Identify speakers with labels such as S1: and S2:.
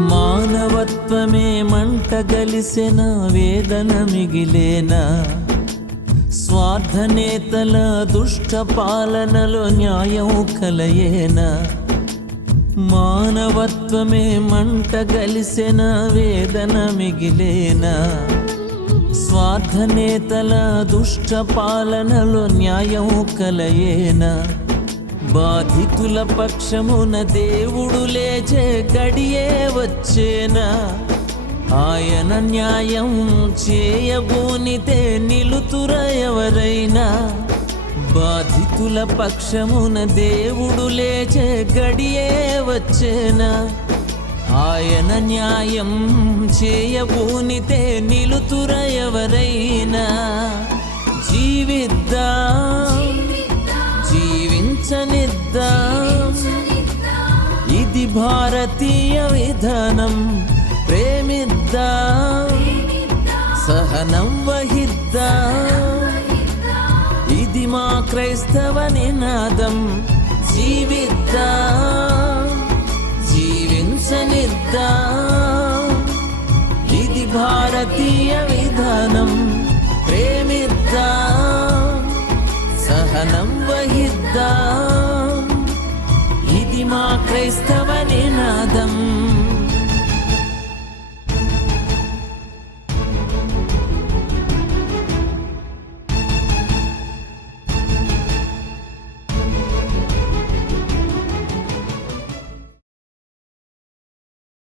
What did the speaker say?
S1: మానవత్వమే మంట గలిసిన వేదన మిగిలేనా? స్వార్థ నేతల దుష్ట పాలనలో న్యాయం కలయేనా? మానవత్వమే మంట గలిసిన వేదన మిగిలేనా? స్వార్థ నేతల దుష్ట పాలనలో న్యాయం కలయేనా? బాధితుల పక్షమున దేవుడు లేచే గడియే వచ్చేనా? ఆయన న్యాయం చేయబోనితే నిలుతుర ఎవరైనా? బాధితుల పక్షమున దేవుడు లేచే గడియే వచ్చేనా? ఆయన న్యాయం చేయబోనితే నిలుతుర ఎవరైనా? జీవిద్దా. భారతీయ విధానం ప్రేమిద్దా సహనం వహిద్దా. ఇది మా క్రైస్తవ నినాదం జీవిద్దా జీవించనిద్దా. ఇది భారతీయ విధానం ప్రేమిద్దా సహనం ఇది మా క్రైస్తవ నినాదం.